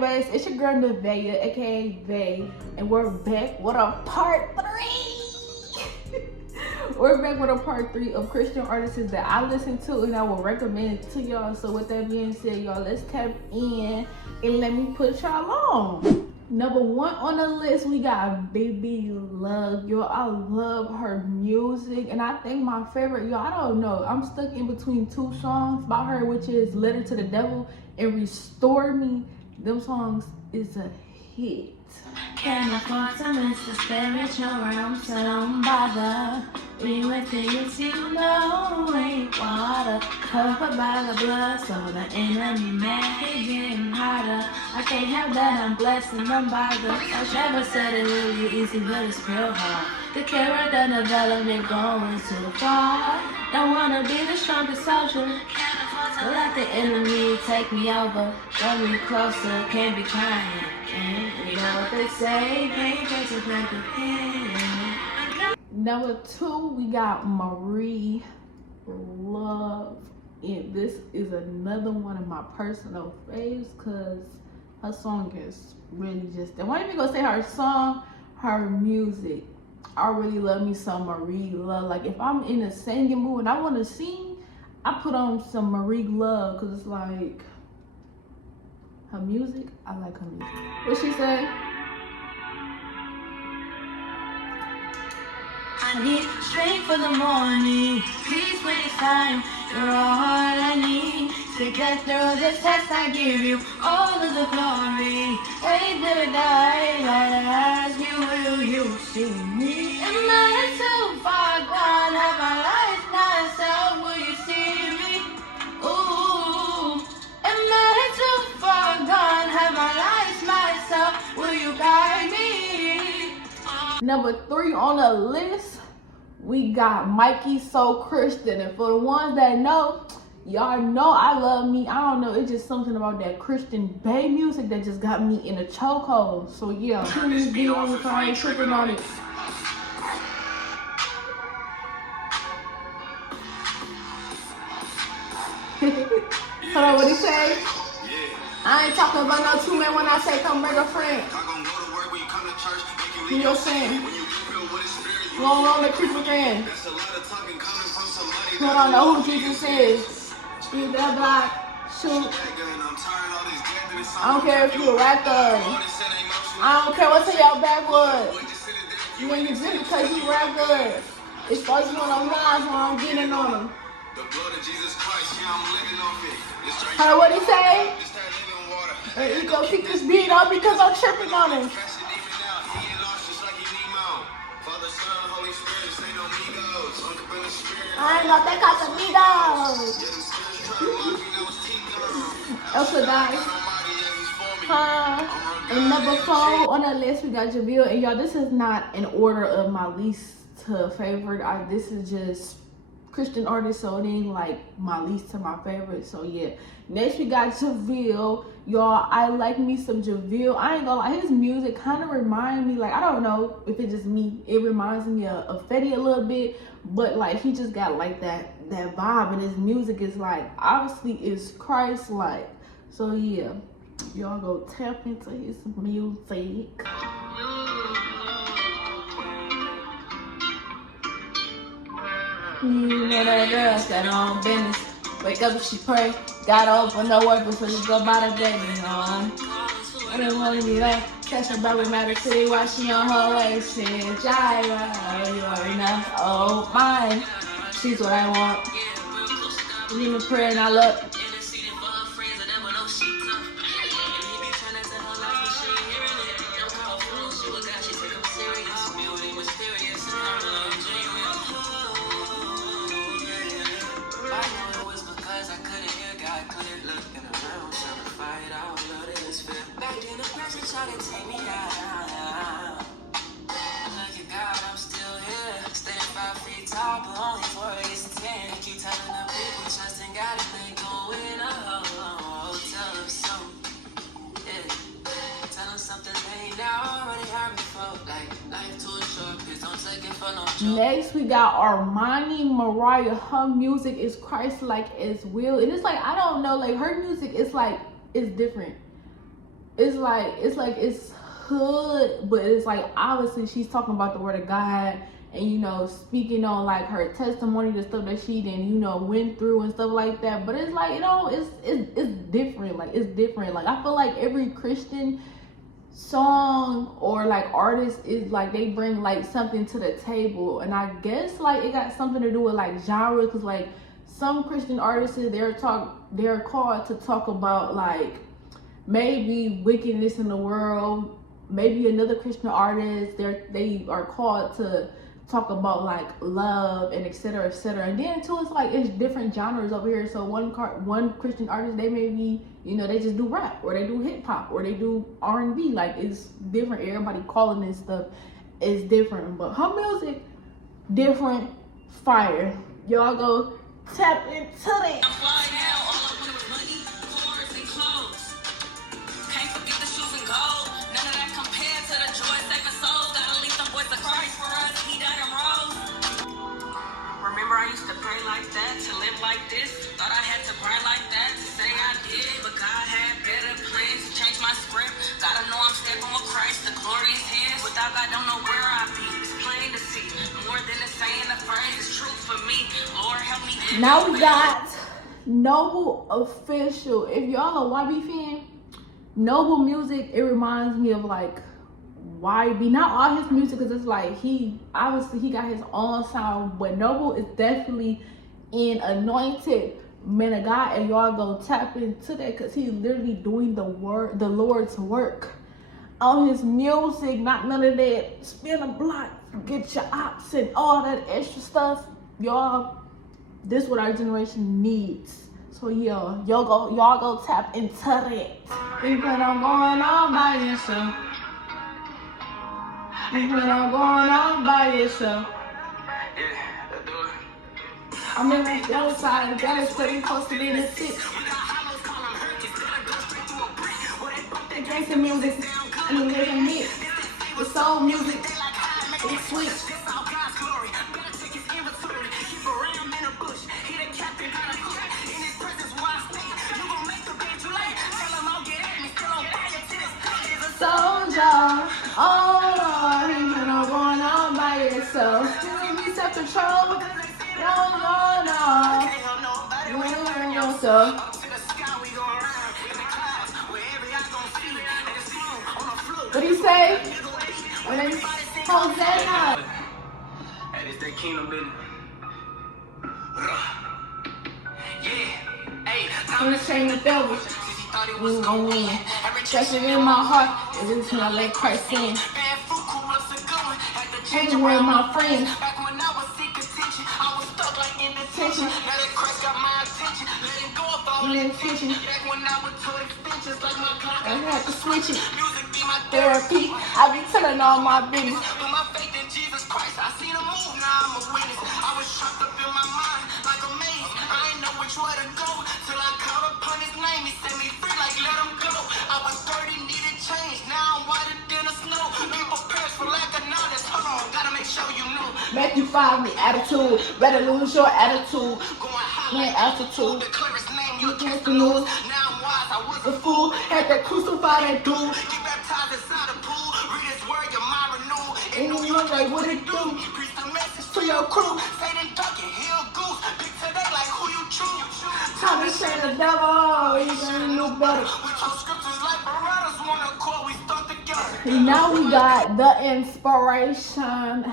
babies, it's your girl Nevaeh, aka Vay, and we're back with a part 3. We're back with a part 3 of Christian artists that I listen to and I will recommend it to y'all. So with that being said, y'all, let's tap in and let me put y'all on. Number 1 on the list, we got Baby Love. Yo, I love her music, and I think my favorite, yo, I don't know, I'm stuck in between 2 songs by her, which is Letter to the Devil and Restore Me. Them songs is a hit. Can I afford to miss the spiritual realm, so don't bother. Even things you know ain't water, covered by the blood, so the enemy man is getting harder. I can't help that I'm blessed and I'm bothered. I never said it would be easy, but it's real hard. The character development going too far. Don't wanna be the strongest soldier. Let the enemy take me over. Run me closer, can't be crying. You know what they say, pain takes a break of pain. Number 2, we got Marie Love. And this is another one of my personal faves because her song is really just, I wasn't even gonna say her song, her music. I really love me some Marie Love. Like if I'm in a singing mood and I wanna sing, I put on some Marie Love because it's like her music. I like her music. What she say? I need strength for the morning. Peace when it's time. You're all I need to get through this test. I give you all of the glory. Ain't never die. Lord, I ask you, will you see me? Am I too far gone? Have my life not so? Will you see me? Ooh, am I too far gone? Have my life myself? Will you guide me? Number 3 on the list, we got Mikey So Christian. And for the ones that know, y'all know I love me. I don't know, it's just something about that Christian Bay music that just got me in a chokehold. So yeah, please be on if I ain't tripping on it. Hold on, what he say? I ain't talking about no 2 men when I say come bring a friend. You know what I'm saying? Long on the creeper again. I don't know who Jesus is. Shoot that block. Shoot. I don't care if you a rapper. I don't care what's in your backwood. You ain't good because you rap good. It's supposed to be one of those lines when I'm getting on them. Heard what he say? He go pick this beat up because I'm tripping on him. I ain't know they got Casamigos. Okay, guys. And number 4 on the list, we got Javille. And y'all, this is not in order of my least to favorite. This is just Christian artists, so it ain't like my least to my favorite. So yeah. Next we got Javille. Y'all, I like me some Javille. I ain't gonna lie, his music kind of remind me, like, I don't know if it's just me, it reminds me of Fetty a little bit, but like he just got like that vibe, and his music is like, obviously is Christ-like. So yeah, y'all go tap into his music. You know that girl's got her own business. Wake up and she pray. Gotta open the work before she go by the day. I don't wanna be like catch her back with Matter City while she on her way. Shit, Jira, you already know. Oh, mine. She's what I want. Leave me pray and I look. Next we got Armani Mariah. Her music is Christ-like as well, and it's like, I don't know, like her music is like, it's different. it's like it's hood, but it's like obviously she's talking about the word of God, and you know, speaking on like her testimony, the stuff that she didn't, you know, went through and stuff like that. But it's like, you know, it's different. Like it's different. Like I feel like every Christian song or like artist is like they bring like something to the table, and I guess like it got something to do with like genre, because like some Christian artists they're called to talk about like maybe wickedness in the world. Maybe another Christian artist they are called to talk about like love and etc etc. And then too, it's like it's different genres over here. So one Christian artist, they may be, you know, they just do rap, or they do hip hop, or they do R&B. Like it's different. Everybody calling this stuff is different, but her music different, fire. Y'all go tap into that. I used to pray like that, to live like this. Thought I had to grind like that, to say I did. But God had better plans to change my script. Gotta know I'm stepping with Christ, the glory is His. Without God, don't know where I be. It's plain to see. More than a saying, a phrase. It's truth for me. Lord, help me. Now we got Noble Official. If y'all a YB fan, Noble music, it reminds me of like YB, not all his music, because it's like he obviously he got his own sound, but Noble is definitely an anointed man of God, and y'all go tap into that because he's literally doing the Lord's work on his music. Not none of that spin a block, get your ops and all that extra stuff. Y'all, this is what our generation needs. So yeah, y'all go tap into that. Even I'm going on by yourself. Even I'm going on by yourself. I'm in the other side of the galaxy, sitting close to being a six. The gangsta music, and the living mix. The soul music, it's sweet. Soldier, oh Lord, you know, going on by yourself. You need self-control. No. You yourself. What do you say? Hosanna. Hey, this that kingdom business. Yeah. Hey, I'm gonna train the devil. We gon' win. Trust it in my heart. It is not like Christ in. Everywhere my friends. Back when I was seeking attention, I was stuck like in detention. Now that Christ got my attention, letting go of all intention. Back when I would told extensions like my clock, I had to switch it. music be my Therapy. I be telling all my business. Put my faith in Jesus Christ, I seen him move, now I'm a witness. I was trapped up in my mind like a maze. I ain't know which way to go till I called upon his name. He set me free like let him go. I was dirty, needed change. Now I'm whiter than the snow. People perish for lack of knowledge. Hold on, gotta make sure you know. Matthew 5, the attitude. Better lose your attitude. Going high When altitude. declare his name, you Against against the the news. news. Now I'm wise, I was The fool had to crucify that dude. Get baptized inside a pool. Read his word, your mind renewed. And you look like what it do. Preach the message To your crew. Satan ducking, heal goose. Big today like who you choose. Time to shame the devil. You gonna know better. We talk scriptures like Barabbas, wanna call, we stuck together. Now we got the inspiration.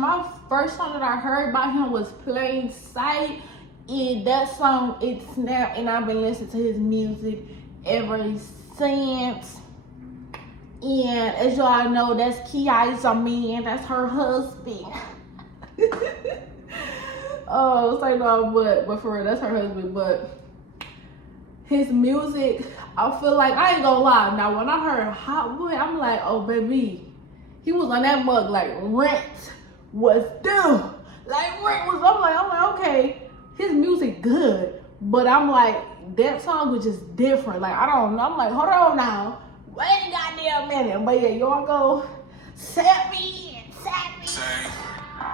My first song that I heard by him was Plain Sight. And that song, it snapped, and I've been listening to his music ever since. And as y'all know, that's Kia's a man. That's her husband. Oh, say no, but for real, that's her husband. But his music, I feel like, I ain't gonna lie. Now, when I heard Hot Boy, I'm like, oh, baby. He was on that mug like rent was due. Like rent was, I'm like, okay. His music good. But I'm like, that song was just different. Like, I don't know. I'm like, hold on now. Wait a goddamn minute. But yeah, y'all go set me in.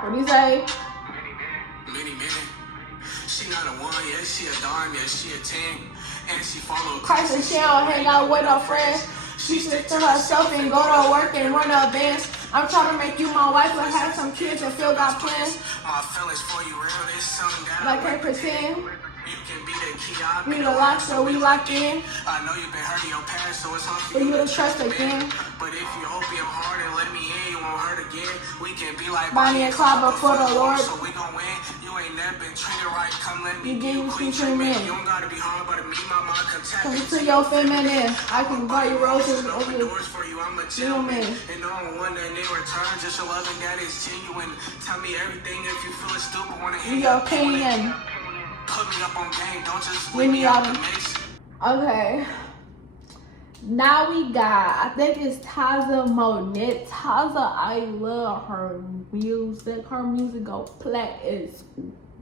What do you say? Many, She not a 1, yeah, she a dime, yeah, she a 10. And she follow Christ and she don't hang out with her friends. She stick to herself and go to work and run her bands. I'm trying to make you my wife and have some kids and feel got plans. My feelings for you real, this something that Like I pretend. You can be the key, I'll Be the lock, so we locked in. I know you've been hurting your past, so it's hard For you to trust again. But if you open your heart and let me in, you won't hurt again. We can be like Bonnie and Clyde before the Lord. So we gon' win. You ain't never been treated right. Come let me You give you give queen me treatment. treatment. You don't gotta be hard, but me, my mind come tap Come to your feminine. I can buy you roses over open the doors for you. I'm a gentleman. and no one that in return. Just your loving that is genuine. Tell me everything if you feel stupid. Wanna hear Your opinion. Put me up on game. Don't just Leave me out the of mix. Okay. Now we got, I think it's Taza Monet. Taza, I love her music. Her music go plat as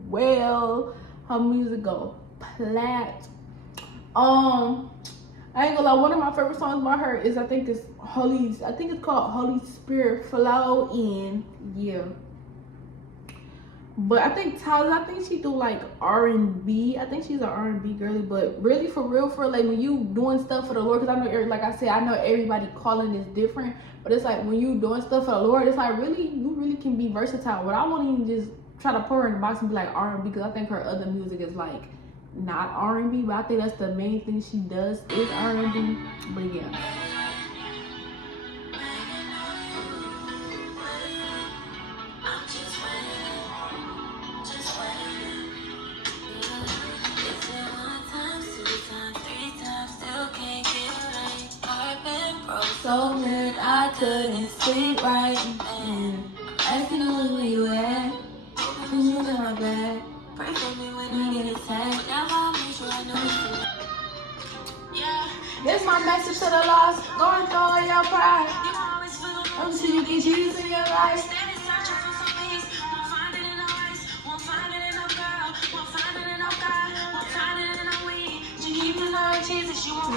well. Her music go plat. I ain't gonna lie, one of my favorite songs by her is I think it's called Holy Spirit Flow In. Yeah. But I think she do like R&B. I think she's an R&B girly. But really, for real, like when you doing stuff for the Lord, because I know, like I said, I know everybody calling is different. But it's like when you doing stuff for the Lord, it's like you really can be versatile. But I won't even just try to put her in the box and be like R&B, because I think her other music is like not R&B. But I think that's the main thing she does is R&B. But yeah. So mad I couldn't sleep right. Asking where you at? Cause you in my bag. Pray for me when I get attacked. This my message to the lost. Going through all your pride. I'm see you get Jesus in your life.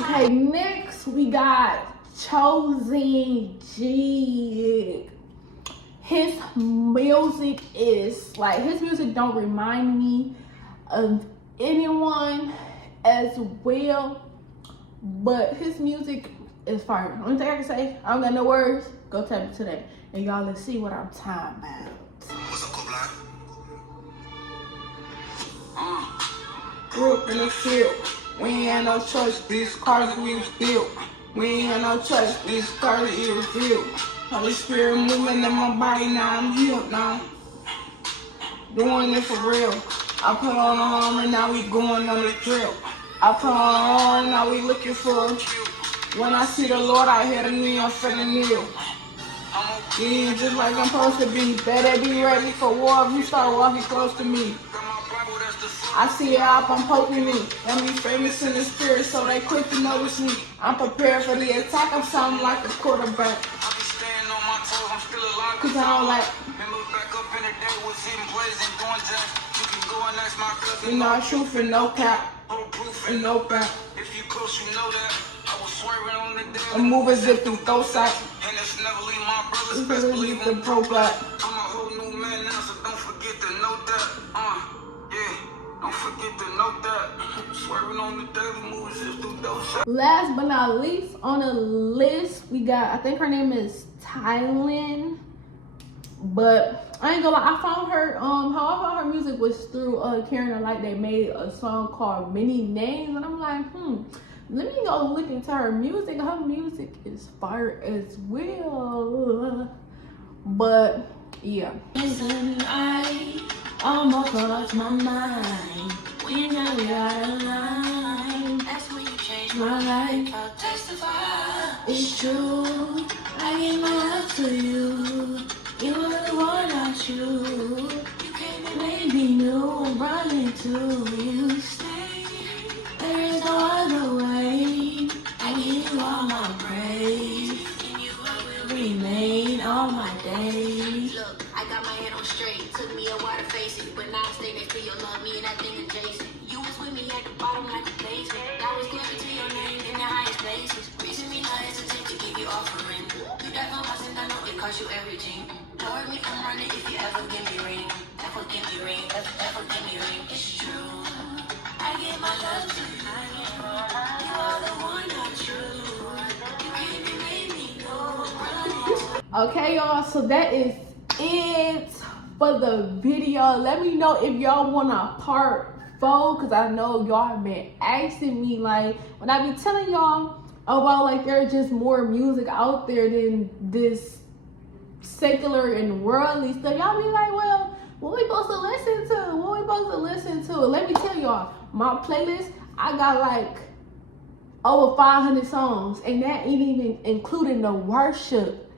Okay, next we got Chosen G. His music is like, his music don't remind me of anyone as well, but his music is fire. Only thing I can say, I don't got no words. Go tap it today, and y'all let's see what I'm talking about. What's up, Cobra? Grew up in the field. We ain't had no choice. These cars we was built. We ain't had no choice. These cars we was built. Holy Spirit moving in my body, now I'm healed now. Doing it for real. I put on the armor, now we going on the trip. I put on the armor, now we looking for. When I see the Lord, I hear the knee, I'm feeling kneel. Yeah, just like I'm supposed to be. Better be ready for war if you start walking close to me. I see it up, I'm poking me. Let me famous in the spirit, so they quick to notice me. I'm prepared for the attack, I'm sounding like a quarterback. Cause I don't like. You know, I shoot for no cap. And no cap. If you close, you know that. I was swerving on the day. I'm moving zip through those sight. And it's never leave my brothers. Best believe the pro black. I'm a whole new man now, so don't forget to know that. Yeah, don't forget to know that. Swerving on the daily, moving zip through those sight. Last but not least on the list, we got, I think her name is Thailand. But I ain't gonna lie, I found her, how I found her music was through Karen and Light. They made a song called Many Names, and I'm like, let me go look into her music. Her music is fire as well. But yeah. I almost lost my mind. We know we out of line. That's when you changed my life. I'll testify. It's true. I give my love to you. You were the one I choose. You came and made me new. I'm running to you. Stay. There is no other way. I give you all my praise. And you will remain all my days. Look, I got my head on straight. Took me a while to face it, but now I stay next to your love, me and that thing adjacent. You was with me at the bottom like a basement. That was given to your name in the highest places. Reason me not hesitate to give you offering. You died for my sin, I know it cost you everything. Lord, me, I'm running if you ever give me ring. forgive me ring, forgive me ring. It's true. I give my love to you. You are the one I choose. You came and made me know. Okay, y'all, so that is it for the video. Let me know if y'all want a part 4, because I know y'all have been asking me, like, when I be telling y'all about, like, there's just more music out there than this secular and worldly stuff. Y'all be like, well, what we supposed to listen to? What we supposed to listen to? Let me tell y'all, my playlist, I got like over 500 songs, and that ain't even including the worship.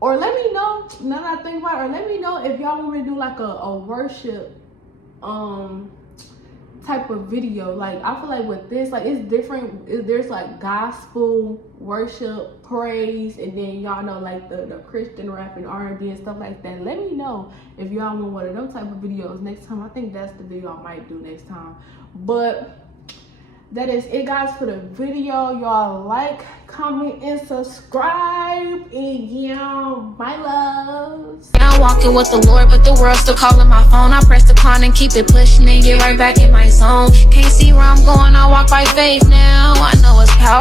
Or let me know, now that I think about it, or let me know if y'all want me to do like a worship type of video. Like, I feel like with this, like, it's different. There's like gospel, worship, praise, and then y'all know like the Christian rap and R&B and stuff like that. Let me know if y'all want one of them type of videos next time. I think that's the video I might do next time. But that is it, guys, for the video. Y'all like, comment, and subscribe. And yeah, my loves. I'm walking with the Lord, but the world's still calling my phone. I press decline and keep it pushing and get right back in my zone. Can't see where I'm going, I walk by faith now. I know it's power.